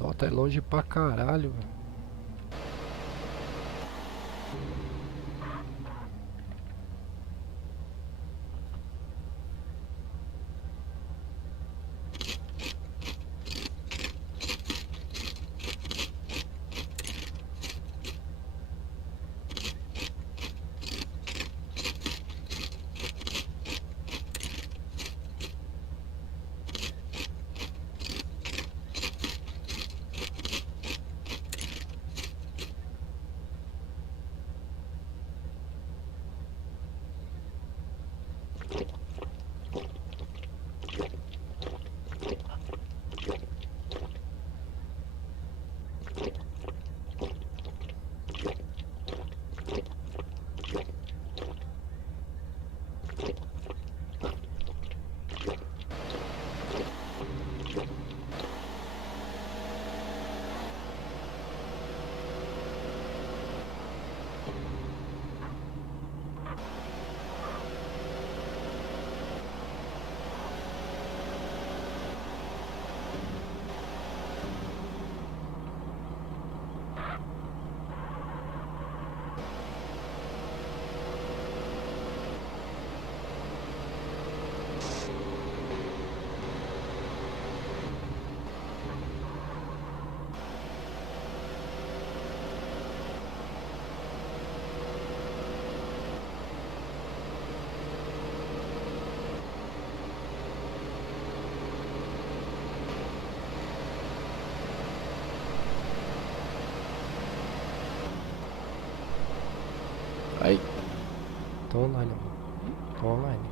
Solta é longe pra caralho, velho. Aí. Tô online, mano. Tô online.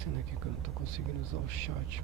acontecendo aqui que eu não tô conseguindo usar o chat?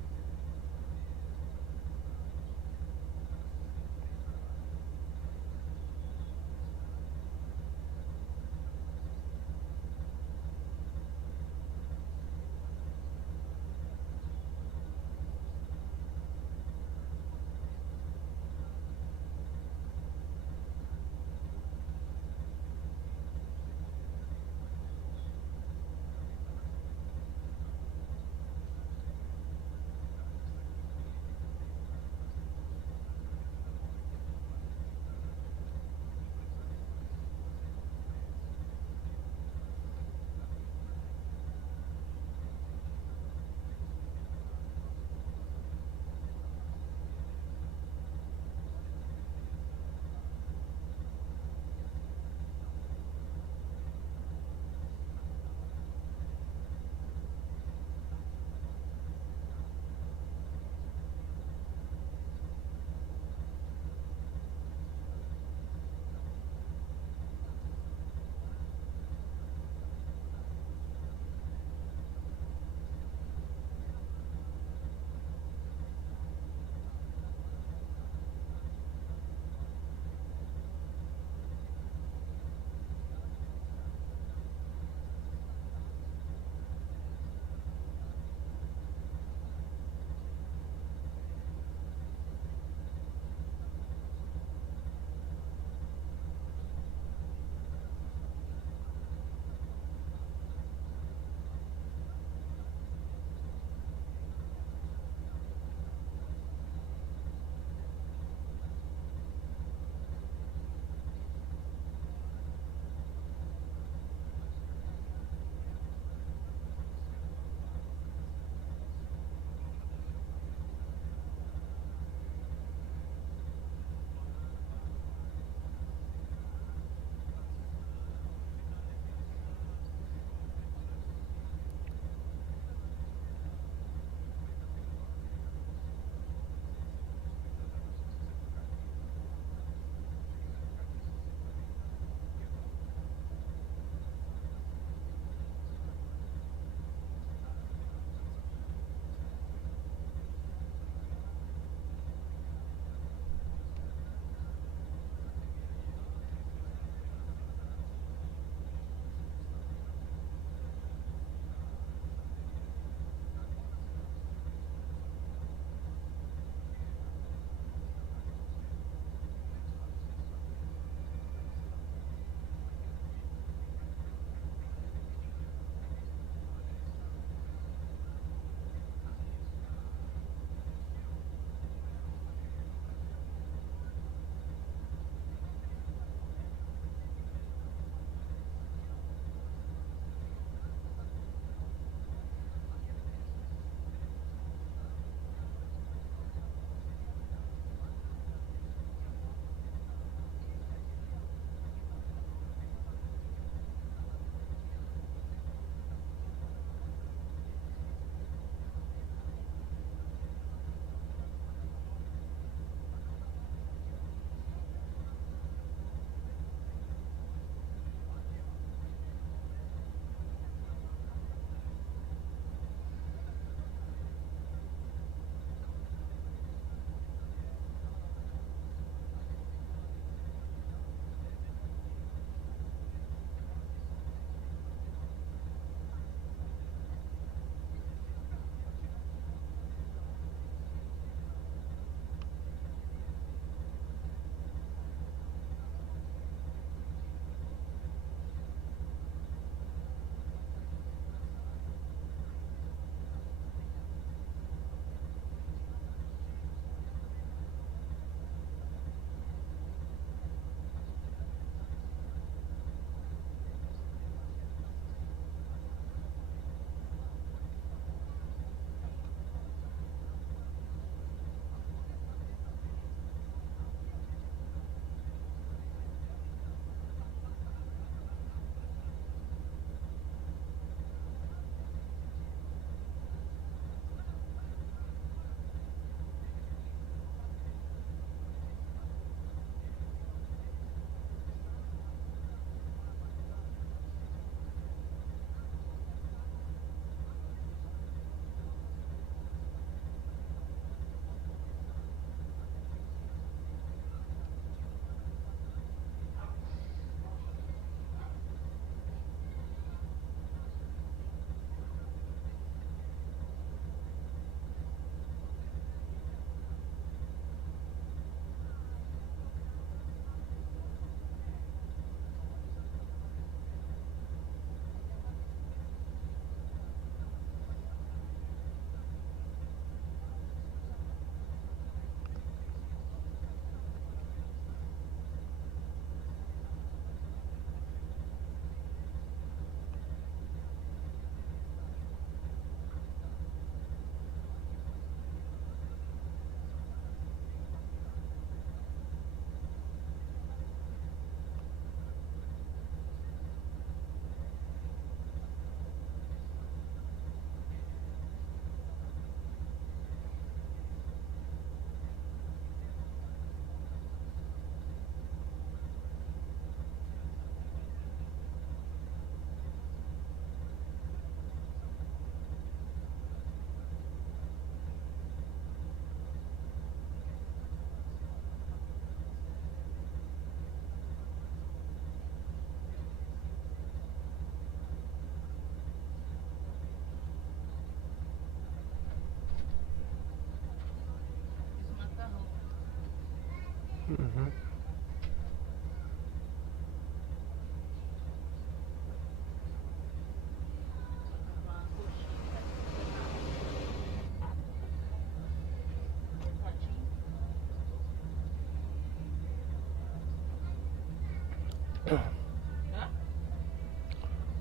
Uhum.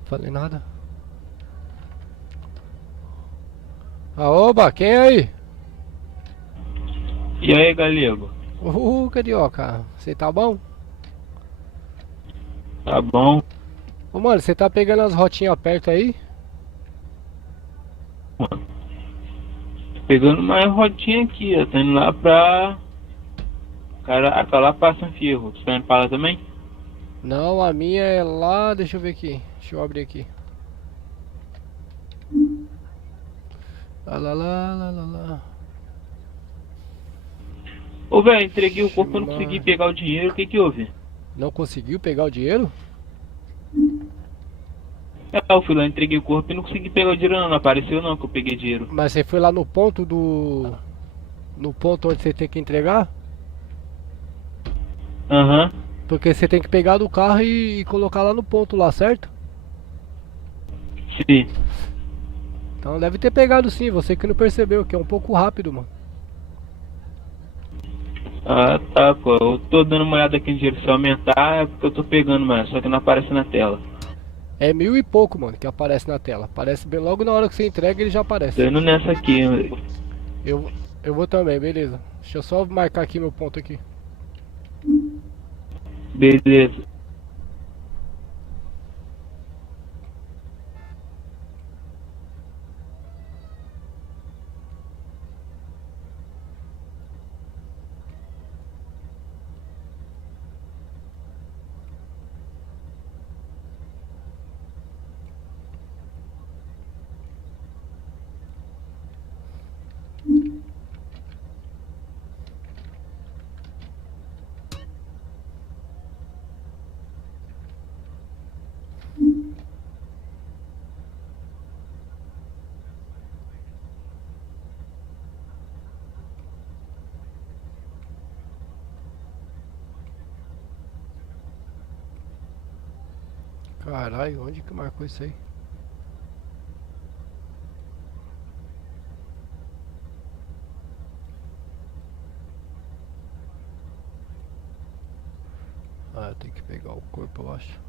Falei nada. Ah, oba, quem é aí? E aí, galego? Carioca, você tá bom? Tá bom? Ô, mano, você tá pegando as rotinhas perto aí? Mano, pegando mais rodinha aqui, ó. Tô indo lá pra. Caraca, lá pra São Fierro. Tu tá indo pra lá também? Não, a minha é lá, deixa eu ver aqui. Deixa eu abrir aqui. Lá, lá, lá, lá, lá, lá. Ô, velho, entreguei o corpo e não consegui Shimano. pegar o dinheiro. O que que houve? Não conseguiu pegar o dinheiro? Eu fui lá, entreguei o corpo e não consegui pegar o dinheiro, não. Não apareceu, não, que eu peguei dinheiro. Mas você foi lá no ponto do. No ponto onde você tem que entregar? Aham, Porque você tem que pegar do carro e colocar lá no ponto lá, certo? sim. Então deve ter pegado sim, você que não percebeu, que é um pouco rápido, mano. Ah, tá, pô. Eu tô dando uma olhada aqui no dinheiro. Se aumentar, é porque eu tô pegando, mas só que não aparece na tela. É 1000 e pouco, mano, que aparece na tela. Aparece bem logo na hora que você entrega, ele já Tô aparece. indo nessa aqui. Eu, eu vou também, beleza. Deixa eu só marcar aqui meu ponto aqui. Beleza. Caralho, onde que marcou isso aí? Ah, eu tenho que pegar o corpo, eu acho.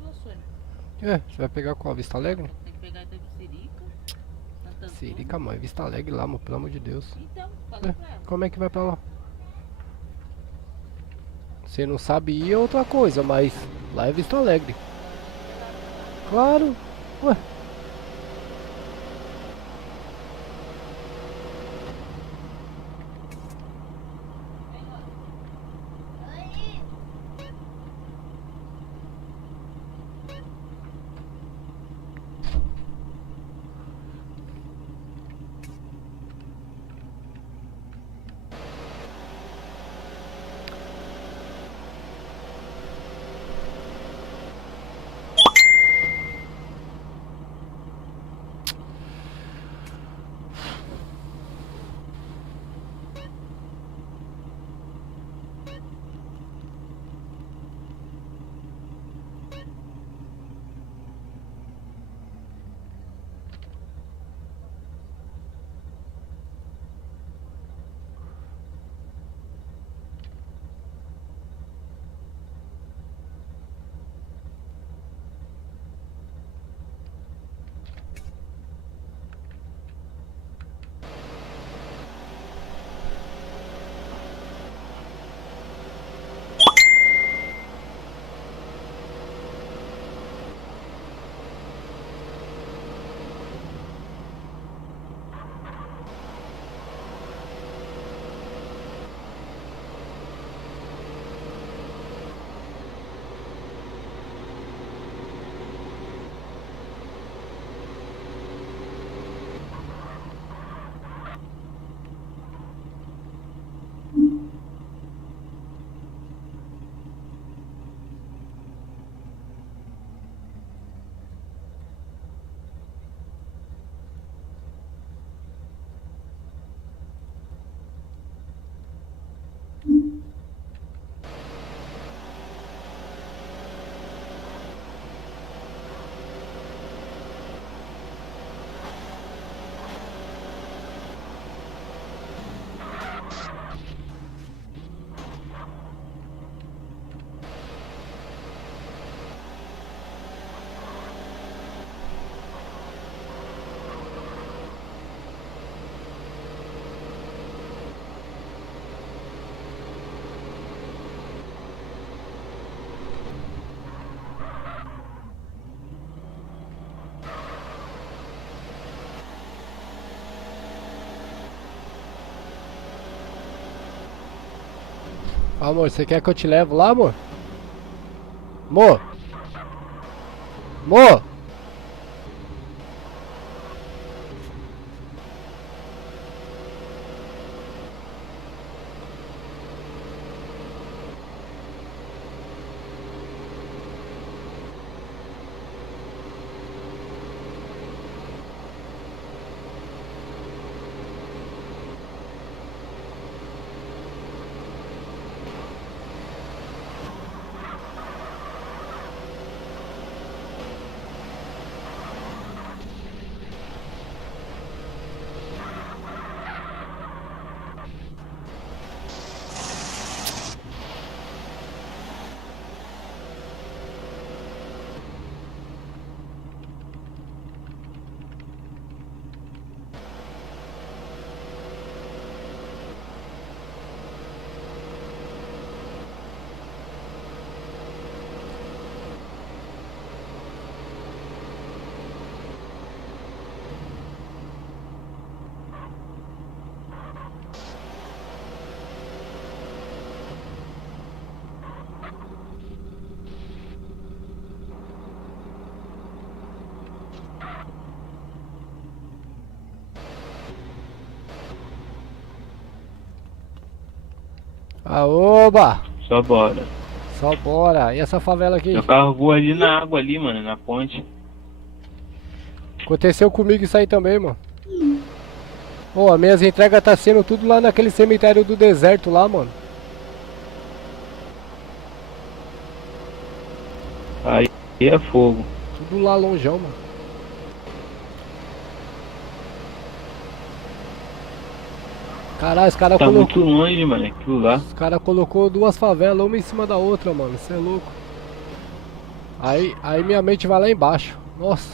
Vila Sônia. Você vai pegar qual? Vista Alegre? Tem que pegar Itapecerica, Santo Antônio. Sirica, mãe. Vista Alegre lá, mano. Pelo amor de Deus. Então, falei pra ela. Como é que vai pra lá? Você não sabe ir é outra coisa, mas lá é Vista Alegre. Claro. Ué. Amor, você quer que eu te levo lá, amor? Amor? Amor? Aoba! Só bora. Só bora. E essa favela aqui? Meu carro voa ali na água ali, mano, na ponte. Aconteceu comigo isso aí também, mano. Pô, as minhas entregas tá sendo tudo lá naquele cemitério do deserto lá, mano. Aí é fogo. Tudo lá longeão, mano. Caralho, os caras Tá muito colocou. longe, mano, aquilo lá. Os caras colocou duas favelas, uma em cima da outra, mano. Isso é louco. Aí minha mente vai lá embaixo. Nossa,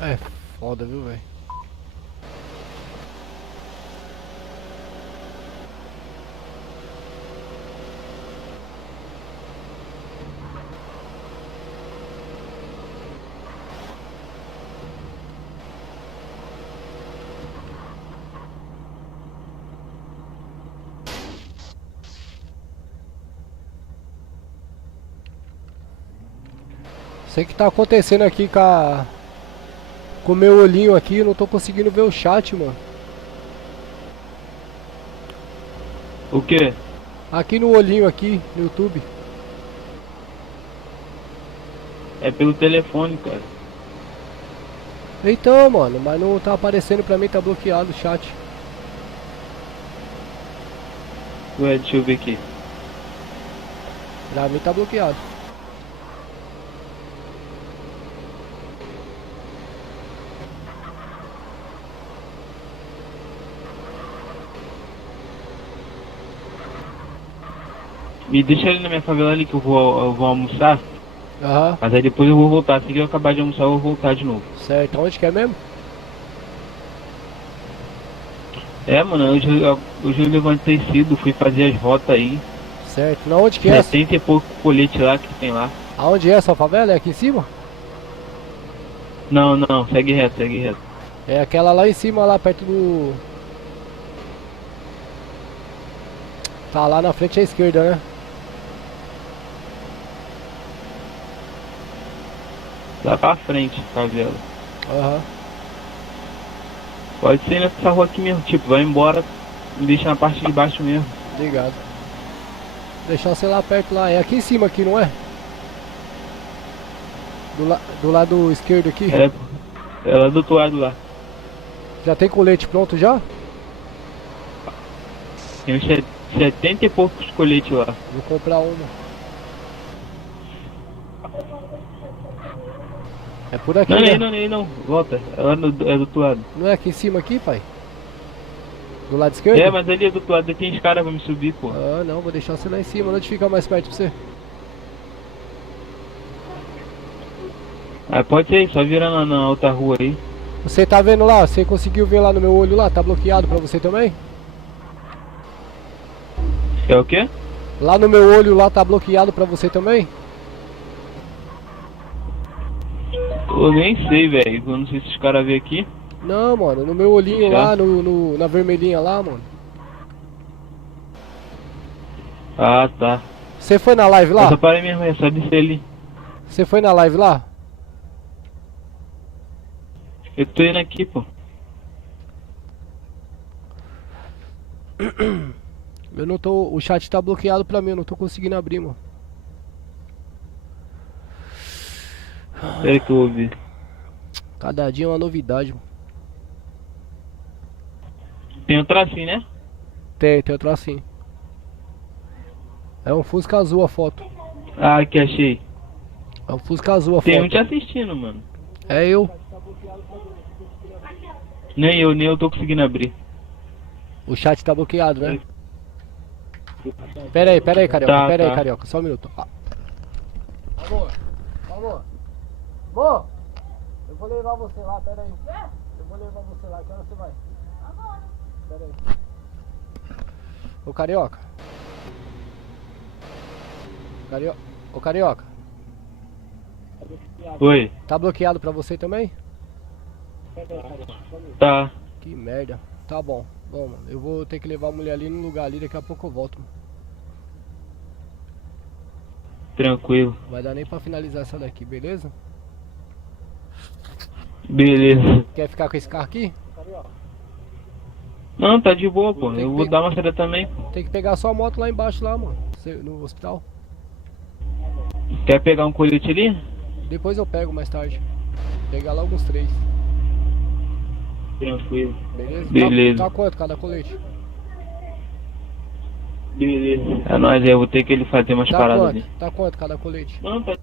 é foda, viu, velho? Sei que tá acontecendo aqui com o meu olhinho aqui, eu não tô conseguindo ver o chat, mano. O quê? Aqui no olhinho aqui, no YouTube. É pelo telefone, cara. Então, mano, mas não tá aparecendo pra mim, tá bloqueado o chat. Ué, deixa eu ver aqui. Pra mim tá bloqueado. Me deixa ali na minha favela ali que eu vou almoçar. Aham, Mas aí depois eu vou voltar. Assim que eu acabar de almoçar, eu vou voltar de novo. certo. Onde que é mesmo? É, mano, hoje eu levantei cedo, fui fazer as rotas aí. Certo. Na onde que é? 70 e pouco colete lá que tem lá. Aonde é essa favela? É aqui em cima? Não, não, segue reto, segue reto. É aquela lá em cima, lá perto do... Tá lá na frente à esquerda, né? Lá pra frente, favela. Aham. Pode ser nessa rua aqui mesmo, tipo, vai embora, me deixa na parte de baixo mesmo. Obrigado. Deixar você lá perto lá. É aqui em cima aqui, não é? Do lado esquerdo aqui. É lá do outro lado lá. Já tem colete pronto já? Tem uns 70 e poucos coletes lá. Vou comprar uma. É por aqui, Não, né? não. Volta. É lá é do outro lado. Não é aqui em cima aqui, pai? Do lado esquerdo? É, mas ali é do outro lado, tem os caras pra me subir, pô. Ah, não, vou deixar você lá em cima. Onde fica mais perto pra você? Ah, pode ser, só virar na outra rua aí. Você tá vendo lá? Você conseguiu ver lá no meu olho lá? Tá bloqueado pra você também? É o quê? Lá no meu olho lá tá bloqueado pra você também? Eu nem sei, velho. Eu não sei se os caras vêm aqui. Não, mano, no meu olhinho Já? lá, na vermelhinha lá, mano. Ah, tá. Você foi na live Eu lá? só parei mesmo, é só descer ali. Você foi na live lá? Eu tô indo aqui, pô. Eu não tô. O chat tá bloqueado pra mim, eu não tô conseguindo abrir, mano. Espera que eu vou ver. Cada dia é uma novidade, mano. Tem um tracinho, né? Tem outro assim. É um Fusca azul a foto. Ah, aqui achei. É um Fusca azul a Tem um foto. te assistindo, mano. É eu. Nem eu tô conseguindo abrir. O chat tá bloqueado, né? Pera aí, carioca. Tá, Pera aí, tá. carioca. Só um minuto. Ah. Amor. Amor, eu vou levar você lá, pera aí. Eu vou levar você lá, que hora você vai? Agora. Pera aí. Ô carioca. Ô carioca. Oi. Tá bloqueado pra você também? Tá. Que merda. Tá bom. Bom, mano, eu vou ter que levar a mulher ali no lugar ali, daqui a pouco eu volto, mano. Tranquilo. Vai dar nem pra finalizar essa daqui, beleza? Beleza. Quer ficar com esse carro aqui? Não, tá de boa, pô. Tem que Eu vou dar uma saída também. Tem que pegar sua moto lá embaixo lá, mano. No hospital. Quer pegar um colete ali? Depois eu pego mais tarde. Pegar logo uns 3. Tranquilo. Beleza? Beleza. Tá quanto cada colete? Beleza. É nóis, eu vou ter que ele fazer umas Tá paradas quanto? ali. Tá quanto cada colete? Não, tá.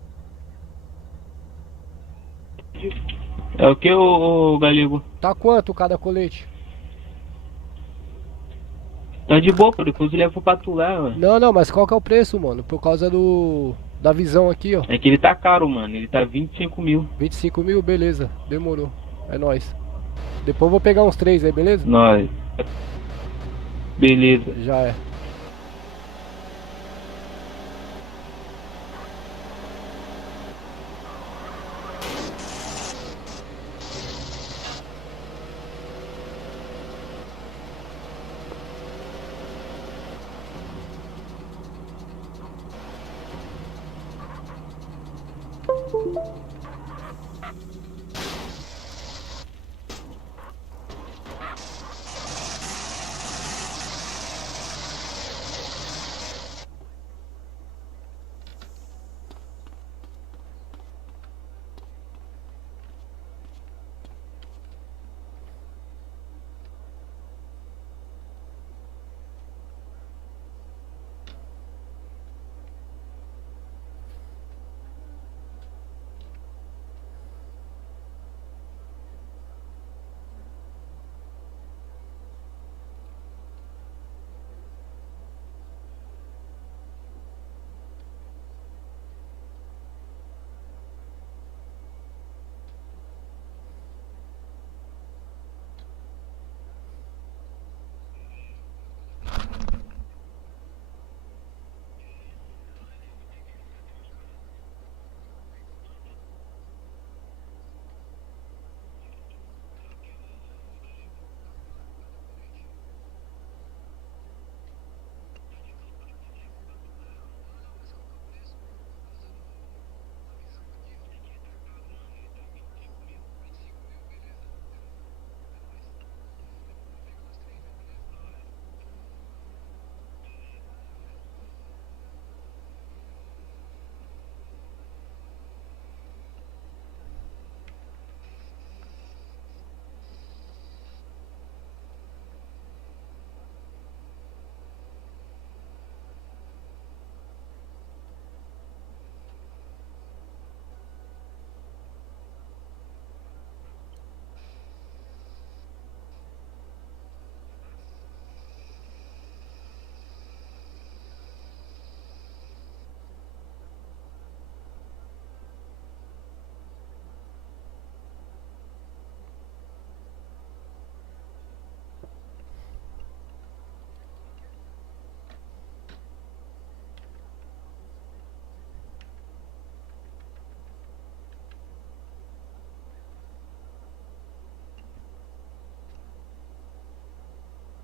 É o que, o Galego? Tá quanto cada colete? Tá de boa, pô, depois eu levo pra tu lá, ué. Não, mas qual que é o preço, mano? Por causa da visão aqui, ó. É que ele tá caro, mano. Ele tá 25 mil. 25 mil, beleza. Demorou. É nóis. Depois eu vou pegar uns 3 aí, beleza? Nós. Beleza. Já é.